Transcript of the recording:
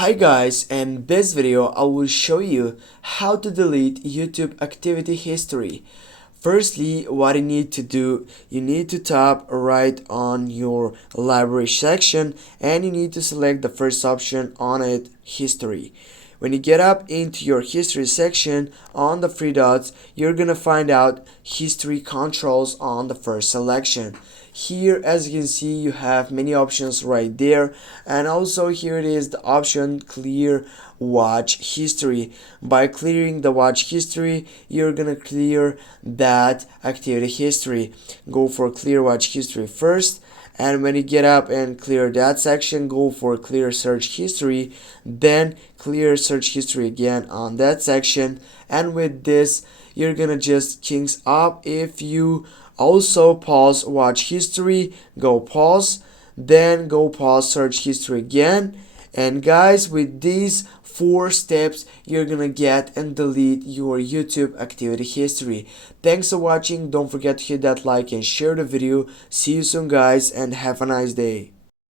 Hi guys, in this video I will show you how to delete YouTube activity history. Firstly, what you need to do, you need to tap right on your library section and you need to select the first option on it, history. When you get up into your history section on the three dots, you're gonna find out history controls on the first selection. Here, as you can see, you have many options right there, and also here it is the option clear watch history. By clearing the watch history, you're gonna clear that activity history. Go for clear watch history first, and when you get up and clear that section, go for clear search history, then clear search history again on that section. And with this, you're gonna just kings up. If you also pause watch history, go pause, then go pause search history again. And guys, with these 4 steps, you're gonna get and delete your YouTube activity history. Thanks for watching. Don't forget to hit that like and share the video. See you soon guys, and have a nice day.